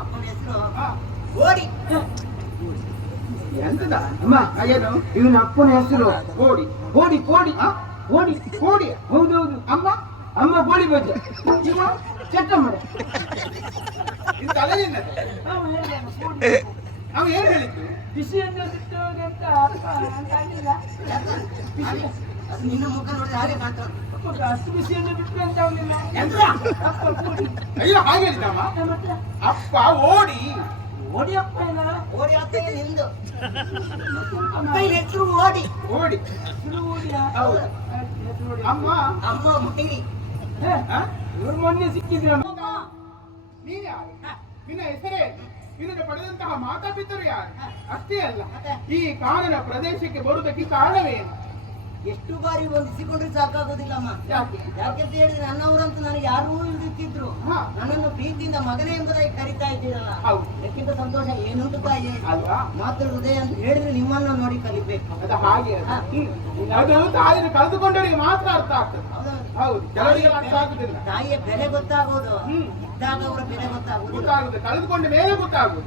ಅಪ್ಪನ ಹೆಸರು ಓಡಿ. ಎಂತದ ಅಮ್ಮ ಏನು ಇವನ ಅಪ್ಪನ ಹೆಸರು ಕೋಡಿ. ಕೋಡಿ ಕೋಡಿ ಕೋಡಿ ಕೋಡಿ. ಹೌದೌದು. ಅಮ್ಮ ಅಮ್ಮ ಗೋಳಿ ಬಜ್ಜ. ಇವ ಚಟ್ಟಮ್ಮಡ. ಅವ ಏನ್ ಹೇಳಿದ್ದು? ಬಿಸಿಯನ್ನು ಬಿಟ್ಟೋಗಂತ ಅದು ನಿನ್ನ ಮುಖ ನೋಡಿ ಹಾಗೆ ಕಾಣ್ತಾವ. ಅಷ್ಟು ಬಿಸಿಯನ್ನು ಬಿಟ್ಟು ಅಂತ ಅವನಿಲ್ಲ. ಅಯ್ಯೋ ಹಾಗೆ ಹೇಳಿದಮ್ಮ. ಅಪ್ಪ ಓಡಿ. ಓಡಿ ಅಪ್ಪ ಇಲ್ಲ. ಓಡಿ ಅಪ್ಪ ನಿಂದು ಅಪ್ಪನ ಹೆಸರು ಓಡಿ. ಓಡಿ ಹೌದು. ಅಮ್ಮ ಅಮ್ಮ ಮುಟ್ಟಿರಿ. ಇವ್ರು ಮೊನ್ನೆ ಸಿಕ್ಕಿದ್ರ. ನೀನ್ ಯಾರು? ನಿನ್ನ ಹೆಸರೇ ಇದನ್ನು ಪಡೆದಂತಹ ಮಾತಾಪಿತರು ಯಾರು? ಅಷ್ಟೇ ಅಲ್ಲ, ಈ ಕಾನನ ಪ್ರದೇಶಕ್ಕೆ ಬರುವುದಕ್ಕೆ ಕಾರಣವೇನು? ಎಷ್ಟು ಬಾರಿ ಹೊಂದಿಸಿಕೊಂಡ್ರೆ ಸಾಕಾಗೋದಿಲ್ಲಮ್ಮ. ಯಾಕೆಂತ ಹೇಳಿದ್ರೆ ನನ್ನವರಂತೂ ನನಗೆ ಯಾರೂ ಇಲ್ದಿತ್ತಿದ್ರು. ನನ್ನನ್ನು ಪ್ರೀತಿಯಿಂದ ಮಗನೇ ಎಂಬುದಾಗಿ ಕರಿತಾ ಇದ್ದೀರಲ್ಲ, ಅದಕ್ಕಿಂತ ಸಂತೋಷ ಏನುಂಟು ತಾಯಿ? ಮಾತು ಹೃದಯ ಅಂತ ಹೇಳಿದ್ರೆ ನಿಮ್ಮನ್ನು ನೋಡಿ ಕಲಿಬೇಕು. ಅದು ಹಾಗೆ ಅದು ತಾಯಿನ ಕಳೆದುಕೊಂಡವರಿಗೆ ಮಾತ್ರ ಅರ್ಥ ಆಗ್ತದೆ. ಹೌದು, ಕೆಲವರಿಗೆ ಅರ್ಥ ಆಗುದಿಲ್ಲ. ತಾಯಿಯ ಬೆಲೆ ಗೊತ್ತಾಗೋದು ಇದ್ದಾಗ ಅವರ ಬೆಲೆ ಗೊತ್ತಾಗುದು, ಕಳೆದುಕೊಂಡ ಮೇಲೆ ಗೊತ್ತಾಗುದು.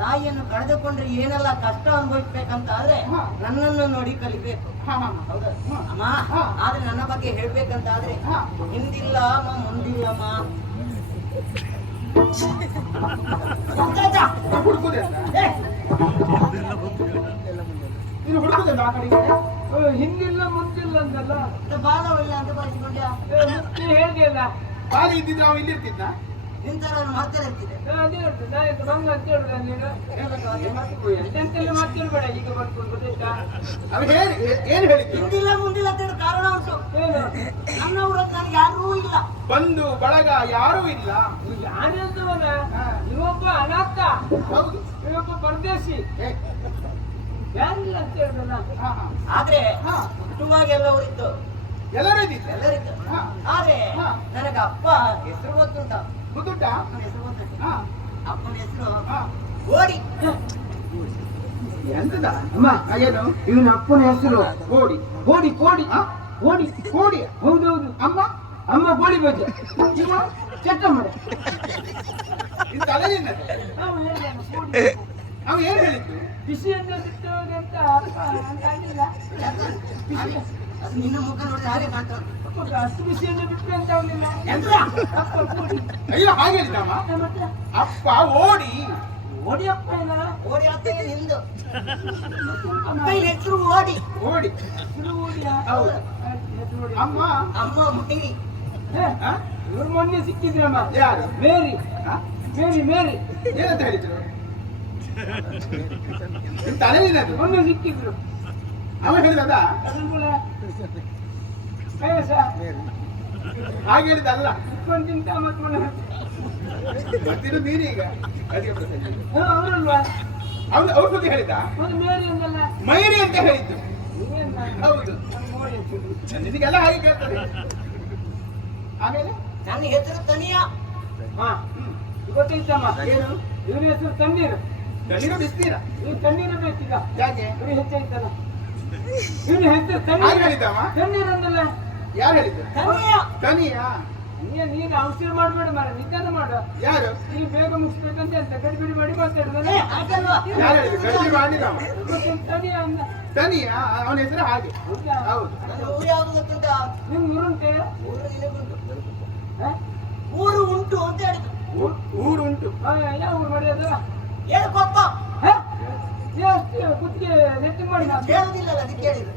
ತಾಯಿಯನ್ನು ಕಳೆದುಕೊಂಡ್ರೆ ಏನೆಲ್ಲ ಕಷ್ಟ ಅನುಭವಿಸ್ಬೇಕಂತ ಆದ್ರೆ ನನ್ನನ್ನು ನೋಡಿ ಕಲಿಬೇಕು. ಹೌದಾ ಅಮ್ಮ? ಆದ್ರೆ ನನ್ನ ಬಗ್ಗೆ ಹೇಳ್ಬೇಕಂತ ಆದ್ರೆ ಹಿಂದಿಲ್ಲ ಅಮ್ಮ, ಮುಂದಿಲ್ಲಮ್ಮ. ಹಿಂದಿಲ್ಲ ಮುಂದಿಲ್ಲ ಅಂತಲ್ಲ, ಬಾಲವಿಲ್ಲ ಅಂತ ಬರೆಸಿಕೊಂಡ್ಯಾ? ಹೇಗೆ ಅಲ್ಲ ಬಾಲಿ ಇದ್ದಿದ್ರೆ ಅವ ಇಲ್ಲಿ ಇರ್ತಿದ್ದ. ಇಂಥವ್ರನ್ನು ಮಾತ್ರ ಇರ್ತಿದೆ. ಅದೇ ಇರ್ತದೆ. ಆಯ್ತು ಬಂಗ ಅಂತ ಹೇಳಿದ ನೀನು ಎಂತೆಂತೆಲ್ಲ ಮಾತಾಡ್ಬೇಡ. ಈಗ ಬರ್ಕೊಂಡು ಗೊತ್ತಾಯ್ತಾ? ಅವ ಏನ್ ಹೇಳಿದ್ದು? ಹಿಂದಿಲ್ಲ ಮುಂದಿಲ್ಲ ಅಂತ ಹೇಳಿ ಕಾರಣ ಉಂಟು. ಏನು? ನನ್ನವ್ರ ನನಗೆ ಯಾರೂ ಇಲ್ಲ, ಬಂಧು ಬಳಗ ಯಾರೂ ಇಲ್ಲ. ಯಾರೆಂದವನ? ಇವೊಬ್ಬ ಅನಾಥ, ಹೌದು, ಇವೊಬ್ಬ ಪರದೇಶಿ, ಯಾರಿಲ್ಲ ಅಂತ ಹೇಳಿದಲ್ಲ. ಆದ್ರೆ ಹುಟ್ಟುವಾಗ ಎಲ್ಲವರಿತ್ತು, ಎಲ್ಲರೂ ಇದ್ದಿತ್ತು. ಎಲ್ಲರಿತ್ತು. ಆದ್ರೆ ನನಗೆ ಅಪ್ಪ ಹೆಸರು ಗೊತ್ತುಂಟ. ಗೊತ್ತುಂಟ? ಹೆಸರು ಗೊತ್ತುಂಟ. ಅಪ್ಪನ ಹೆಸರು ಓಡಿ. ಎಂತದ ಅಮ್ಮ ಏನು ಇವನ ಅಪ್ಪನ ಹೆಸರು ಕೋಡಿ. ಕೋಡಿ ಕೋಡಿ ಕೋಡಿ ಕೋಡಿ. ಹೌದೌದು. ಅಮ್ಮ ಅಮ್ಮ ಗೋಳಿ ಬಜ್ಜ. ಇವ ಚಟ್ಟಮ್ಮಡ. ಅವ ಏನ್ ಹೇಳಿದ್ದು? ಬಿಸಿಯನ್ನು ಬಿಟ್ಟೋಗಂತ ಅದು ನಿನ್ನ ಮುಖ ನೋಡಿ ಹಾಗೆ ಕಾಣ್ತಾವ. ಅಷ್ಟು ಬಿಸಿಯನ್ನು ಬಿಟ್ಟು ಅಂತ ಅವನಿಲ್ಲ. ಅಯ್ಯೋ ಹಾಗೆ ಹೇಳಿದಮ್ಮ. ಅಪ್ಪ ಓಡಿ. ಓಡಿ ಅಪ್ಪ ಇಲ್ಲ. ಓಡಿ ಅಪ್ಪ ನಿಂದು ಅಪ್ಪನ ಹೆಸರು ಓಡಿ. ಓಡಿ ಹೌದು. ಅಮ್ಮ ಅಮ್ಮ ಮುಟ್ಟಿರಿ. ಇವ್ರು ಮೊನ್ನೆ ಸಿಕ್ಕಿದ್ರಮ್ಮ. ಯಾರು? ಮೇರಿ. ಮೇರಿ ಮೇರಿ ಏನಂತ ಹೇಳಿದ್ರು? ತಲೆನದು ಮೊನ್ನೆ ಸಿಕ್ಕಿದ್ರು. ಅವ ಹೇಳಿದ ಹಾಗೆ ಹೇಳಿದಲ್ಲ. ತಿಂತ ಮತ್ತಿರು ನೀನೀಗ ಅವರಲ್ವಾ? ಅವ್ರ ಸುದ್ದಿ ಹೇಳಿದ. ಮೇರಿ ಅಂದಲ್ಲ, ಮೈರಿ ಅಂತ ಹೇಳಿದ್ದು. ಹೌದು, ನಿನಗೆಲ್ಲ ಹಾಗೆ ಕೇಳ್ತದೆ. ಆಮೇಲೆ ನನ್ನ ಹೆಸರು ತನಿಯ. ಗೊತ್ತೈತಮ್ಮ? ಏನು ಇವನ ಹೆಸರು ತಣ್ಣೀರು. ತಣ್ಣೀರು ಬಿಸ್ನೀರ? ಈ ತಣ್ಣೀರು ಬೇಕೀಗ. ಯಾಕೆ? ಇವ್ರು ಹೆಚ್ಚಾಯ್ತಲ್ಲ. ಇವನ ಹೆಸರು ಹಾಗೆ ಹೇಳಿದ್ದಮ್ಮ. ತಣ್ಣೀರು ಅಂದಲ್ಲ. ಯಾರು ಹೇಳಿದ್ದು? ತನಿಯ. ತನಿಯ? ನೀನು ಅವಸರ ಮಾಡ್ಬೇಡ ಮಾರ, ನಿಧಾನ ಮಾಡು. ಯಾರು? ಈಗ ಬೇಗ ಮುಗಿಸ್ಬೇಕಂತ ಅಂತ ಗಡಿಬಿಡಿ ಮಾಡಿ ಮಾತಾಡುದು. ಯಾರು ಹೇಳಿದ್ದು? ಗಡಿಬಿಡಿ ಮಾಡಿದವ. ತನಿಯ ಅಂದ. ತನಿಯ? ಅವನ ಹೆಸರು ಹಾಗೆ. ಹೌದು. ನನ್ನ ಊರು ಯಾವುದು ಗೊತ್ತುಂಟಾ? ನಿಮ್ ಊರುಂಟೆ? ಊರು ನಿನಗುಂಟು. ಊರು ಉಂಟು ಅಂತ ಹೇಳಿದ್ರು. ಊರು ಉಂಟು. ಯಾವ ಊರು ಮಾಡಿಯೋದು? ಏನು ಕೊಪ್ಪ? ಎಷ್ಟು ಕುತ್ತಿಗೆ ನೆಟ್ಟಿಂಗ್ ಮಾಡಿ ಹೇಳುದಿಲ್ಲಲ್ಲ, ಅದಕ್ಕೆ ಹೇಳಿದ್ರು.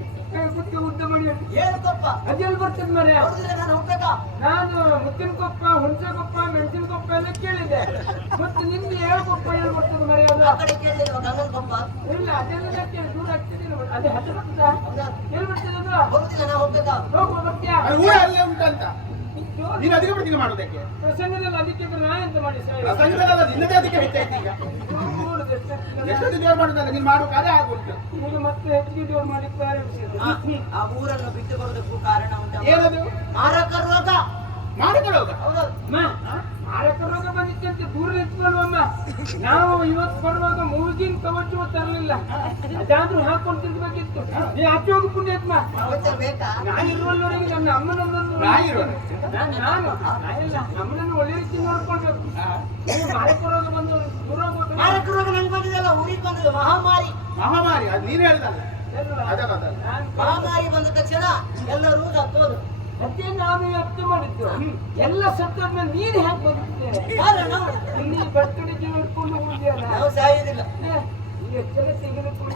ಕುತ್ತಿಗೆ ಉದ್ದ ಮಾಡಿ ಏನು ಕೊಪ್ಪ? ಅದೆಲ್ಲಿ ಬರ್ತದೆ ಮರೆ? ನಾನು ಹೋಗ್ಬೇಕಾ? ನಾನು ಮುತ್ತಿನ ಕೊಪ್ಪ, ಹುಣಸೆ ಕೊಪ್ಪ, ಮೆಣಸಿನ ಕೊಪ್ಪ ಎಲ್ಲ ಕೇಳಿದೆ. ಮತ್ತೆ ನಿಮ್ಗೆ 7 ಕೊಪ್ಪ ಎಲ್ಲಿ ಬರ್ತದೆ ಮರೆ? ಅದು ಆ ಕಡೆ ಕೇಳಿದ್ರು, ಗಂಗನ ಕೊಪ್ಪ. ಇಲ್ಲ, ಅದೆಲ್ಲ ಕೇಳಿ ದೂರ ಆಗ್ತಿದೆ. ಅದೇ ಹತ್ತು ಬರ್ತದ? ಎಲ್ಲಿ ಬರ್ತದೆ ಅದು? ಹೋಗುದಿಲ್ಲ, ನಾನು ಹೋಗ್ಬೇಕಾ? ಹೋಗುವ ಬರ್ತೀಯಾ? ಊರ ಅಲ್ಲೇ ಉಂಟಂತ ನೀನು ಅಧಿಕ ಪ್ರತಿಗೆ ಮಾಡೋದಕ್ಕೆ. ಪ್ರಸಂಗದಲ್ಲಿ ಅದಕ್ಕೆ ನಾ ಎಂತ ಮಾಡಿ ಪ್ರಸಂಗದಲ್ಲ, ನಿನ್ನದೇ ಅದಕ್ಕೆ ಹೆಚ್ಚಾಯ್ತು. ಈಗ ಎಷ್ಟೊತ್ತು ಜೋರು ಮಾಡುದಲ್ಲ, ನೀನು ಮಾಡುವ ಕಾರ್ಯ ಆಗುಂಟು. ಈಗ ಮತ್ತೆ ಹೆಚ್ಚಿಗೆ ಜೋರು ಮಾಡಿ ಪ್ರಾರಂಭಿಸಿದ್ರು. ಆ ಊರನ್ನು ಬಿಟ್ಟು ಕೊಡೋದಕ್ಕೂ ಕಾರಣ ಉಂಟು. ಏನದು? ಮಾರಕ ರೋಗ. ಮಾಡಿಕೊಳ್ಳೋಗ? ಮಾರಕ ರೋಗ ಬಂದಿತ್ತಂತೆ, ದೂರ ನಿಂತ್ಕೊಳ್ಳುವಮ್ಮ. ನಾವು ಇವತ್ತು ಬರುವಾಗ ಮೂಗಿನ ಕವಚ ತರಲಿಲ್ಲ, ಅದಾದ್ರೂ ಹಾಕೊಂಡು ತಿನ್ಬೇಕಿತ್ತು. ನೀ ಆಚೆ ಹೋಗಿ ಪುಣ್ಯಾತ್ಮ. ಬೇಕಾ? ನಾನಿರುವವರೆಗೆ ನನ್ನ ಅಮ್ಮನೊಂದೊಂದು ನಾನು ಅಮ್ಮನನ್ನು ಒಳ್ಳೆ ರೀತಿ ನೋಡ್ಕೊಳ್ಬೇಕು. ಮಾರಕ ರೋಗ ಬಂದದ್ದು ಮಹಾಮಾರಿ. ಮಹಾಮಾರಿ ಅದು ನೀನು ಹೇಳಿದಲ್ಲ. ಅಲ್ವಾ? ಅದಲ್ಲ ಅದಲ್ಲ. ಮಹಾಮಾರಿ ಬಂದ ತಕ್ಷಣ ಎಲ್ಲರೂ ಸತ್ತೋದು. ಮತ್ತೆ ನಾನು ಯೋಚನೆ ಮಾಡಿದ್ದು ಎಲ್ಲ ಸತ್ತೋದ್ನ ನೀನು ಹೇಗೆ ಬದುಕ್ತೇನೆ? ಕಾರಣ ಇಲ್ಲಿ ಬರ್ತಡೆಗೆ ಹಿಡ್ಕೊಂಡು ಹೋಗಿದೆಯಲ್ಲ, ನಾವು ಸಾಯುವುದಿಲ್ಲ. ಈ ಎಚ್ಚರ ತೆಗೆದುಕೊಂಡು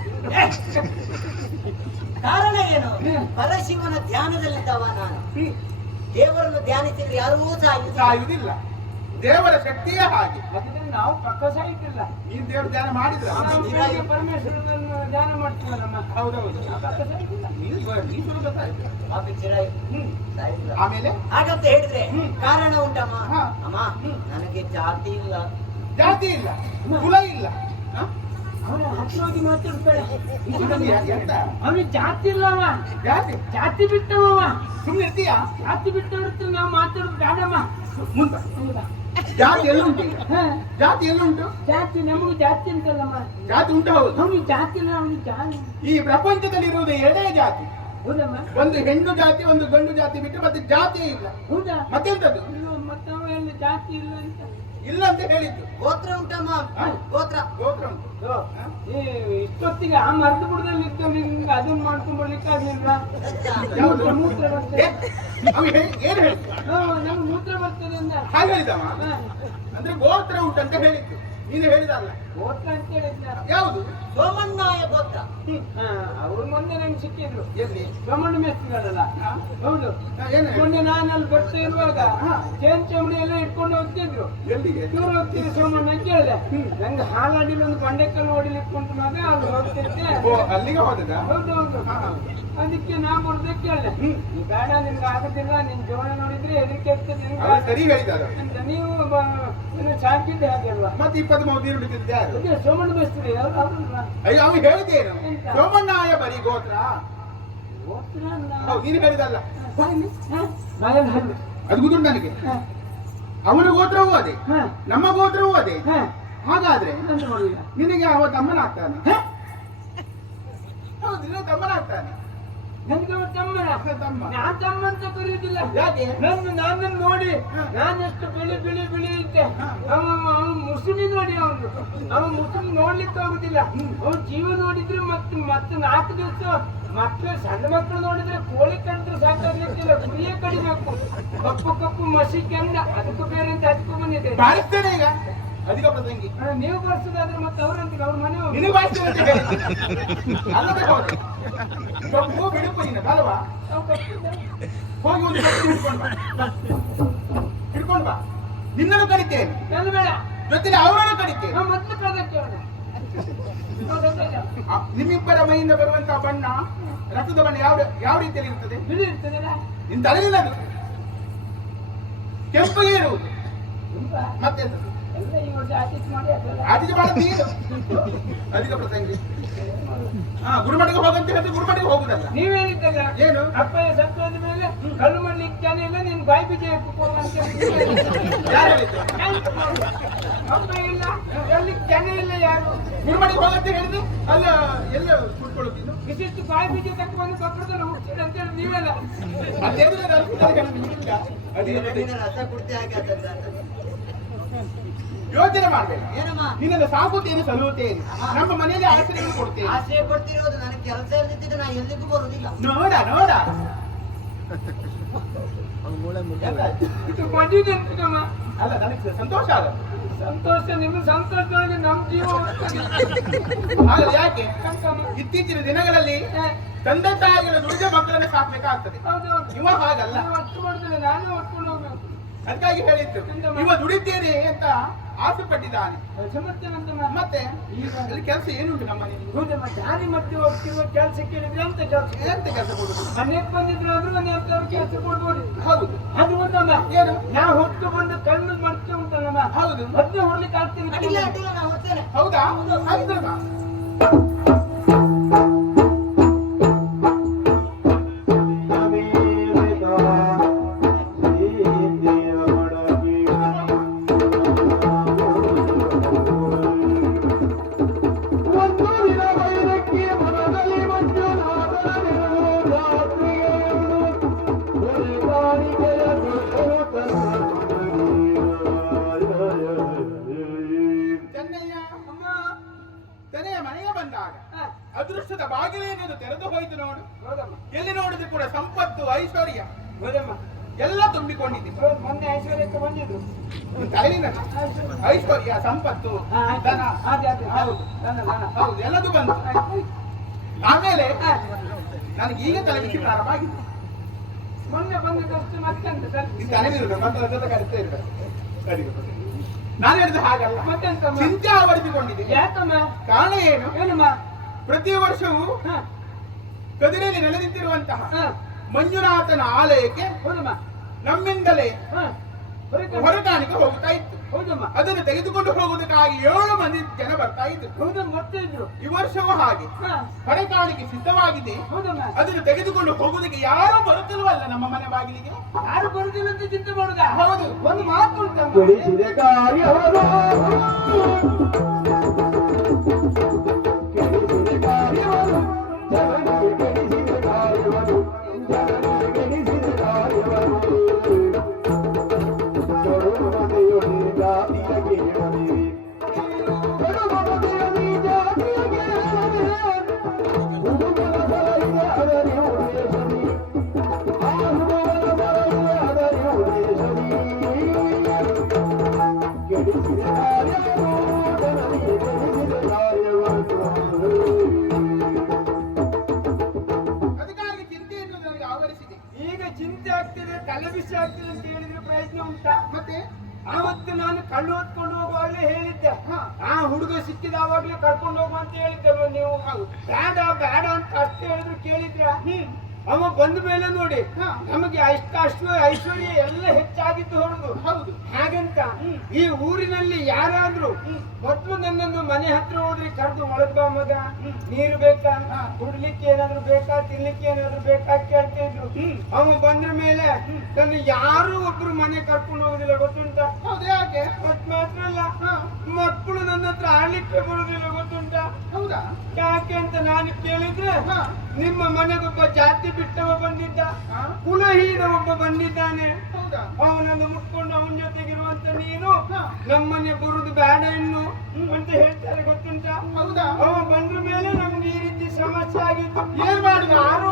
ಕಾರಣ ಏನು? ಪರಶಿವನ ಧ್ಯಾನದಲ್ಲಿದ್ದವ ನಾನು. ದೇವರನ್ನು ಧ್ಯಾನಿಸಿದ್ರೆ ಯಾರೂ ಸಾಯುವುದಿಲ್ಲ. ದೇವರ ಶಕ್ತಿಯೇ ಹಾಗೆ. ಹಾಗಿದ್ರೆ ನಾವು ಪಕ್ಕ ಸಾಯಿಟ್ಟಿಲ್ಲ. ನೀನ್ ದೇವ್ರ ಧ್ಯಾನ ಮಾಡಿದ್ರ? ಪರಮೇಶ್ವರನನ್ನು ಧ್ಯಾನ ಮಾಡ್ತೀವಲ್ಲಮ್ಮ. ಹೌದೌದು. ಪಕ್ಕ ಸಾಯಿಟ್ಟಿಲ್ಲ. ನೀನು ಗೊತ್ತಾಯ್ತು. ಆಮೇಲೆ ಹಾಗಂತ ಹೇಳಿದ್ರೆ ಕಾರಣ ಉಂಟಮ್ಮ. ಅಮ್ಮ ನನಗೆ ಜಾತಿ ಇಲ್ಲ, ಜಾತಿ ಇಲ್ಲ, ಕುಲ ಇಲ್ಲ. ಅವನ ಹತ್ತಿರೋಗಿ ಮಾತಾಡ್ತಾಳೆ. ಎಂತ ಅವನಿಗೆ ಜಾತಿ ಇಲ್ಲವ, ಜಾತಿ ಜಾತಿ ಬಿಟ್ಟವವ. ಸುಮ್ಮನೆ ಇರ್ತೀಯಾ? ಜಾತಿ ಬಿಟ್ಟವ್ರ ನಾವು ಮಾತಾಡೋದು ಬೇಡಮ್ಮ. ಮುಂದೆ ಜಾತಿ ಎಲ್ಲುಂಟು ಈಗ? ಜಾತಿ ಎಲ್ಲುಂಟು? ಜಾತಿ ನಮಗೂ ಜಾತಿ ಅಂತಲ್ಲಮ್ಮ. ಜಾತಿ ಉಂಟು. ಹೌದು. ಅವನಿಗೆ ಜಾತಿ ಇಲ್ಲ, ಅವನಿಗೆ ಜಾತಿ. ಈ ಪ್ರಪಂಚದಲ್ಲಿ ಇರುವುದು ಎರಡೇ ಜಾತಿ. ಹೌದಮ್ಮ. ಒಂದು ಹೆಣ್ಣು ಜಾತಿ, ಒಂದು ಗಂಡು ಜಾತಿ ಬಿಟ್ಟು ಮತ್ತೆ ಜಾತಿಯೇ ಇಲ್ಲ. ಹೌದಾ? ಮತ್ತೆಂತದ್ದು? ಮತ್ತವ ಎಲ್ಲ ಜಾತಿ ಇಲ್ಲ ಅಂತ ಇಲ್ಲ ಅಂತ ಹೇಳಿದ್ದು. ಗೋತ್ರ ಉಂಟಮ್ಮ. ಗೋತ್ರ ಗೋತ್ರ ಉಂಟು. ಈ ಇಷ್ಟೊತ್ತಿಗೆ ಆ ಮರದ ಬುಡದಲ್ಲಿ ಇದ್ದವ್ರಿಗೆ ಅದನ್ನ ಮಾಡ್ಕೊಂಡ್ ಬರ್ಲಿಕ್ಕೆ ಆಗ್ಲಿಲ್ವಾ? ಯಾವುದು? ಮೂತ್ರ ಬರ್ತದೆ. ಏನ್ ಹೇಳಿದ್ದು? ನಮ್ಗೆ ಮೂತ್ರ ಬರ್ತದೆ ಅಂದ. ಹಾಗೆ ಹೇಳಿದವ. ಅಂದ್ರೆ ಗೋತ್ರ ಉಂಟು ಅಂತ ಹೇಳಿದ್ದು, ನೀನು ಹೇಳಿದಲ್ಲ. ಗೋತ್ರ ಅಂತ ಹೇಳಿದ್ದ. ಯಾವುದು? ಸೋಮಣ್ಣಾಯ ಗೋತ್ರ. ಅವ್ರು ಮೊನ್ನೆ ನಂಗೆ ಸಿಕ್ಕಿದ್ರು. ಎಲ್ಲಿ? ಬ್ರಹ್ಮಣ್ಯ ಮೇಸ್ತಿಗಳಲ್ಲ. ಹೌದು. ಏನು? ಮೊನ್ನೆ ನಾನು ಅಲ್ಲಿ ಬರ್ತಾ ಇರುವಾಗ ಚೇನ್ ಚಮಡಿ ಎಲ್ಲ ಇಟ್ಕೊಂಡು ಹೋಗ್ತಿದ್ರು. ಎಲ್ಲಿಗೆ? ದೂರ ಹೋಗ್ತಿದ್ರು ಸೋಮಣ್ಣ ಕೇಳಿದೆ. ನಂಗೆ ಹಾಲಾಡಿಲಿ ಒಂದು ಬಂಡೆಕಲ್ಲು ಹೊಡಿಲಿಕ್ಕೆ ಉಂಟು ಮಗ, ಅಲ್ಲಿ ಹೋಗ್ತಿದ್ದೆ. ಅಲ್ಲಿಗೆ ಹೋದದ? ಹೌದೌದು. ಅದಕ್ಕೆ ನಾ ಬರ್ದೆ ಕೇಳಿದೆ. ನೀ ಬೇಡ, ನಿಮ್ಗೆ ಆಗುದಿಲ್ಲ, ನಿನ್ ಜೀವನ ನೋಡಿದ್ರೆ ಹೆದರಿಕೆ ಆಗ್ತದೆ ನಿಮ್ಗೆ ಸರಿ ಹೇಳಿದಾರ ಅಂತ. ನೀವು ಸಾಕಿದ್ದೆ ಹಾಗೆ ಅಲ್ವಾ? ಮತ್ತೆ 20 ನೀರು ಬಿಟ್ಟಿದ್ದೆ ಯಾರು? ಅದೇ ಸೋಮಣ್ಣ ಮೇಸ್ತ್ರಿ ಅವ್ರಲ್ಲ. ಅಯ್ಯೋ ಅವ್ನು ಹೇಳಿದ್ದೇನು? ಸೋಮಣ್ಣಾಯ ಬರೀ ಗೋತ್ರ. ಗೋತ್ರ ಅಲ್ಲ. ಹೌದು, ನೀನು ಹೇಳಿದಲ್ಲ. ಮಗನ್ ಹಣ್ಣು. ಅದು ಗೊತ್ತುಂಟು ನನಗೆ. ಅವನ ಗೋತ್ರವೂ ಅದೇ, ನಮ್ಮ ಗೋತ್ರವೂ ಅದೇ. ಹಾಗಾದ್ರೆ ನಿನಗೆ ಅವ ತಮ್ಮನಾಗ್ತಾನೆ. ಹೌದು, ನಿನ್ನ ತಮ್ಮನಾಗ್ತಾನೆ. ನನ್ಗೆ ಅವ ತಮ್ಮನ. ನಾನ್ ತಮ್ಮ ಅಂತ ಕರೆಯುವುದಿಲ್ಲ. ಯಾಕೆ? ನನ್ನನ್ನು ನೋಡಿ ನಾನೆಷ್ಟು ಬಿಳಿ ಬಿಳಿ ಬಿಳಿ ಇದ್ದೆ. ಅವನು ಮುಸುಳಿ ನೋಡಿ, ಅವನು ಮುಸುಳಿ ನೋಡ್ಲಿಕ್ಕೆ ಆಗುದಿಲ್ಲ. ಅವನು ಜೀವ ನೋಡಿದ್ರೆ ಮತ್ತೆ 4 ದಿವಸ ಮಕ್ಕಳು, ಸಣ್ಣ ಮಕ್ಕಳು ನೋಡಿದ್ರೆ ಕೋಳಿ ಕಂಡ್ರೆ ಸಾಕಾಗ್ಲಿಕ್ಕಿಲ್ಲ, ಕುರಿಯೇ ಕಡಿಬೇಕು. ಕಪ್ಪು ಕಪ್ಪು ಮಸಿ ಕೆಂಡ, ಅದಕ್ಕೂ ಬೇರೆ ಅಂತ ಹಚ್ಕೊಂಡ್ ಬಂದಿದೆ. ಬಾರಿಸ್ತೇನೆ ಈಗ ಅಧಿಕ ಪ್ರಸಂಗಿ. ನೀವು ಬರ್ಸೋದಾದ್ರೆ ಮತ್ತೆ ಅವ್ರಂತ ಅವ್ರ ಮನೆ ನಿನಗೆ ಬಾರಿಸ್ತೇನೆ ಅಂತ ಹೇಳಿ ಅಲ್ಲದೆ ಹೋದ್ರೆ ಕಪ್ಪು ಬಿಡುಪು ನೀನು ಅಲ್ವಾ? ಹೋಗಿ ಒಂದು ಕಪ್ಪು ಹಿಡ್ಕೊಂಡು ಬಾ. ನಿನ್ನನ್ನು ಕಡಿತೇನೆ, ನನ್ನ ಬೇಡ, ಜೊತೆಲಿ ಅವರನ್ನು ಕಡಿತೇನೆ. ಮೊದಲು ಕದಕ್ಕೆ ನಿಮ್ಮಿಬ್ಬರ ಮೈಯಿಂದ ಬರುವಂತಹ ಬಣ್ಣ, ರಕ್ತದ ಬಣ್ಣ ಯಾವ ರೀತಿಯಲ್ಲಿ ಇರ್ತದೆ? ಬಿಳಿ ಇರ್ತದಲ್ಲ. ನಿನ್ ತಲೆಯಿಲ್ಲ ಅದು, ಕೆಂಪಗೆ ಇರುವುದು. ಮತ್ತೆ ಎಲ್ಲ ಈ ವರ್ಷ ಆಚೀಸ್ ಮಾಡಿ ಆಚೀಚೆ ಮಾಡೋದು ನೀನು ಅಧಿಕ ಪ್ರಸಂಗಿ. ಗುರುಮಠಕ್ಕೆ ಹೋಗಂತ ಹೇಳಿದ್ರೆ ಗುರುಮಠಕ್ಕೆ ಹೋಗುದಲ್ಲ. ನೀವ್ ಹೇಳಿದ್ದಲ್ಲ, ಏನು? ಅಪ್ಪಯ್ಯ ಸತ್ತೋದ ಮೇಲೆ ಕಲ್ಲು ಮಾಡ್ಲಿಕ್ಕೆ ಜನ ಇಲ್ಲ, ನೀನ್ ಬಾಯಿ ಬೀಜ ಅಂತ ಯಾರು ಹೇಳಿದ್ದು? ಅಪ್ಪಯ್ಯ ಇಲ್ಲ, ಎಲ್ಲಿಗೆ ಜನ ಇಲ್ಲ. ಯಾರು ಗುರುಮಠಕ್ಕೆ ಹೋಗಂತ ಹೇಳಿದ್ರೆ ಅಲ್ಲ ಎಲ್ಲ ಕುಟ್ಕೊಳ್ಳುತ್ತಿದ್ದು ಇಷ್ಟಿಷ್ಟು ಬಾಯಿ ಬೀಜ ತಕ್ಕೊಂಡು ಕಪ್ಪಡದಲ್ಲಿ ಹುಡ್ತೀರ ಅಂತ ಹೇಳಿ ನೀವೆಲ್ಲ ರಸ ಕುಡ್ತಿ ಹಾಗೆ ಯೋಚನೆ ಮಾಡ್ಬೇಕು. ಏನಮ್ಮ? ನಿನ್ನನ್ನು ಸಾಕುತ್ತೇನೆ, ಸಲುತ್ತೇನೆ, ನಮ್ಮ ಮನೆಯಲ್ಲಿ ಆಶ್ರಯ ಕೊಡ್ತೇನೆ. ಆಶ್ರಯ ಕೊಡ್ತಿರೋದು ನನಗೆ ಕೆಲಸ ಇರ್ತಿದ್ರೆ ನಾ ಎಲ್ಲಿಗೂ ಬರುದಿಲ್ಲ. ನೋಡ ಇದು ಮದುವೆ ಅಂತಮ್ಮ. ಅಲ್ಲ, ನನಗೆ ಸಂತೋಷ ಆಗ. ಸಂತೋಷ, ನಿಮ್ಮ ಸಂತೋಷದೊಳಗೆ ನಮ್ ಜೀವ ಅಲ್ಲ, ಯಾಕೆ? ಇತ್ತೀಚಿನ ದಿನಗಳಲ್ಲಿ ತಂದೆ ತಾಯಿಗಳ ದುಡಿದ ಮಕ್ಕಳನ್ನು ಸಾಕ್ಬೇಕಾಗ್ತದೆ. ಹೌದೌದು. ಇವ ಹಾಗಲ್ಲ. ಒಟ್ಟು ಮಾಡ್ತೇನೆ, ನಾನೇ ಒಟ್ಕೊಂಡು ಹೋಗ್ಬೇಕು. ಅದಕ್ಕಾಗಿ ಹೇಳಿದ್ದು, ಇವ ದುಡಿತೇನೆ ಅಂತ ಆಸೆ ಪಟ್ಟಿದ್ದಾನೆ. ಮತ್ತೆ ಈಗ ಅಲ್ಲಿ ಕೆಲಸ ಏನುಂಟು ನಮ್ಮ ಮನೆಯಲ್ಲಿ? ದಾರಿ ಮತ್ತೆ ಹೋಗ್ತಿರುವ ಕೆಲಸ ಕೇಳಿದ್ರೆ ಅಂತ ಕೆಲಸ, ಎಂತ ಕೆಲಸ ಕೊಡುದು? ಮನೆಗೆ ಬಂದಿದ್ರು ಆದ್ರೂ ಮನೆ ಅಂತವ್ರು ಕೆಲಸ ಕೊಡ್ಬೋದು. ಹೌದು. ಅದು ಒಂದಲ್ಲ, ಏನು? ನಾವು ಹೊತ್ತು ಬಂದು ಕಣ್ಣು ಮಾಡ್ತಾ ಉಂಟಲ್ಲ. ಹೌದು. ಅದನ್ನೇ ಹೊಡ್ಲಿಕ್ಕೆ ಆಗ್ತೀನಿ. ಅಡ್ಡಿಲ್ಲ ಅಡ್ಡಿಲ್ಲ, ನಾ ಹೋಗ್ತೇನೆ. ಹೌದಾ? ಹಾಗಿದ್ರೆ ಬಾ. ಚೆನ್ನಯ್ಯ, ಅಮ್ಮ, ಚೆನ್ನಯ್ಯ ಮನೆ ಬಂದಾಗ ಹ. ಅದೃಷ್ಟದ ಬಾಗಿಲೇನದು ತೆರೆದು ಹೋಯ್ತು ನೋಡು. ಹೌದಮ್ಮ ಎಲ್ಲಿ ನೋಡಿದ್ರು ಕೂಡ ಸಂಪತ್ತು ಐಶ್ವರ್ಯ ಹೌದಮ್ಮ ಎಲ್ಲ ತುಂಬಿಕೊಂಡಿದೆ. ಹೌದು, ಮೊನ್ನೆ ಐಶ್ವರ್ಯಕ್ಕೆ ಬಂದಿದ್ದು ತಲೆಯಿಂದ ಐಶ್ವರ್ಯ ಸಂಪತ್ತು ಧನ ಅದೇ ಅದೇ ಹೌದು ನನ್ನ ಹೌದು ಎಲ್ಲದೂ ಬಂತು. ಆಮೇಲೆ ನನಗೆ ಈಗ ತಲೆಬಿಸಿ ಪ್ರಾರಂಭ ಆಗಿದೆ. ಮೊನ್ನೆ ಬಂದದಷ್ಟು ಮತ್ತೆಂತ ಸರ್ ಈ ತಲೆಬಿರು ಮತ್ತೆ ಜೊತೆ ಕರಿತಾ ಇರ್ಬೇಕು. ನಾನು ಹೇಳಿದ ಹಾಗಲ್ಲ, ಮತ್ತೆಂತ ಚಿಂತೆ ಆವರಿಸಿಕೊಂಡಿದೆ. ಯಾಕಮ್ಮ ಕಾರಣ ಏನು? ಏನಮ್ಮ ಪ್ರತಿ ವರ್ಷವೂ ಹ ಕದಿರೆಯಲ್ಲಿ ನೆಲೆನಿಂತಿರುವಂತಹ ಹ ಮಂಜುನಾಥನ ಆಲಯಕ್ಕೆ ಹೌದಮ್ಮ ನಮ್ಮಿಂದಲೇ ಹ ಹೊರಟಾಣಿಕೆ ಹೋಗ್ತಾ ಇತ್ತು. ಹೌದಮ್ಮ ಅದನ್ನು ತೆಗೆದುಕೊಂಡು ಹೋಗುವುದಕ್ಕಾಗಿ 7 ಮಂದಿ ಜನ ಬರ್ತಾ ಇದ್ರು. ಹೌದಮ್ಮ ಬರ್ತಾ ಇದ್ರು. ಈ ವರ್ಷವೂ ಹಾಗೆ ಹ ಹೊರಟಾಣಿಕೆ ಸಿದ್ಧವಾಗಿದೆ. ಹೌದಮ್ಮ ಅದನ್ನು ತೆಗೆದುಕೊಂಡು ಹೋಗುವುದಕ್ಕೆ ಯಾರೂ ಬರುತ್ತಿಲ್ವಲ್ಲ ನಮ್ಮ ಮನೆ ಬಾಗಿಲಿಗೆ. ಯಾರು ಬರುದಿಲ್ಲ ಅಂತ ಚಿಂತೆ ಮಾಡುದಾ? ಹೌದು. ಒಂದು ಮಾತು ಉಂಟಮ್ಮ. ಅದಕ್ಕಾಗಿ ಚಿಂತೆಯನ್ನು ನನಗೆ ಆವರಿಸಿದೆ. ಈಗ ಚಿಂತೆ ಆಗ್ತಿದೆ, ತಲೆ ಬಿಸಿ ಆಗ್ತಿದೆ ಅಂತ ಹೇಳಿದ್ರೆ ಪ್ರಯತ್ನ ಉಂಟಾ? ಮತ್ತೆ ಆವತ್ತು ನಾನು ಕಳ್ಳು ಹೊತ್ಕೊಂಡು ಹೋಗುವಾಗಲೇ ಹೇಳಿದ್ದೆ, ಹ. ಆ ಹುಡುಗ ಸಿಕ್ಕಿದಾವಾಗ್ಲೇ ಕರ್ಕೊಂಡು ಹೋಗುವ ಅಂತ ಹೇಳಿದ್ದಲ್ವ ನೀವು? ಹೌದು. ಬೇಡ ಬೇಡ ಅಂತ ಅಷ್ಟೇ ಹೇಳಿದ್ರು ಕೇಳಿದ್ರ? ಅವ ಬಂದ ಮೇಲೆ ನೋಡಿ ಹ. ನಮಗೆ ಅಷ್ಟು ಐಶ್ವರ್ಯ ಎಲ್ಲ ಹೆಚ್ಚಾಗಿದ್ದು ಹೊರದು. ಹೌದು. ಹಾಗಂತ ಈ ಊರಿನಲ್ಲಿ ಯಾರಾದ್ರೂ ಮೊದಲು ನನ್ನನ್ನು ಮನೆ ಹತ್ರ ಹೋದ್ರೆ ಕರೆದು ಒಳಗ್ ಬಾ ಮಗ, ನೀರು ಬೇಕಾ, ಕುಡ್ಲಿಕ್ಕೆ ಏನಾದ್ರು ಬೇಕಾ, ತಿನ್ಲಿಕ್ಕೆ ಏನಾದ್ರು ಬೇಕಾ ಕೇಳ್ತಾ ಇದ್ರು. ಅವ ಬಂದ್ರ ಮೇಲೆ ನನ್ನ ಯಾರು ಒಬ್ರು ಮನೆ ಕರ್ಕೊಂಡು ಹೋಗುದಿಲ್ಲ, ಗೊತ್ತುಂಟಾ? ಹೌದು. ಯಾಕೆ? ಮತ್ ಮಾತ್ರ ಅಲ್ಲ, ಮಕ್ಕಳು ನನ್ನ ಹತ್ರ ಆಡ್ಲಿಕ್ಕೆ ಬರುದಿಲ್ಲ, ಗೊತ್ತುಂಟಾ? ಹೌದಾ? ಯಾಕೆ ಅಂತ ನಾನು ಕೇಳಿದ್ರೆ, ಹ. ನಿಮ್ಮ ಮನೆಗೊಬ್ಬ ಜಾತಿ ಬಿಟ್ಟವ ಬಂದಿದ್ದ, ಹ. ಕುಲಹೀನ ಒಬ್ಬ ಬಂದಿದ್ದಾನೆ, ಹೌದಾ? ಅವನನ್ನು ಮುಟ್ಕೊಂಡು ಅವನ ಜೊತೆಗಿರುವಂತ ನೀನು ಹ. ನಮ್ಮನೆ ಬರುದು ಬೇಡ ಇನ್ನು ಅಂತ ಹೇಳ್ತಾರೆ, ಗೊತ್ತುಂಟಾ? ಹೌದಾ? ಅವ ಬಂದ್ರ ಮೇಲೆ ನಮ್ಗೆ ಈ ರೀತಿ ಸಮಸ್ಯೆ ಆಗಿತ್ತು. ಏನ್ ಮಾಡುದು? ಯಾರು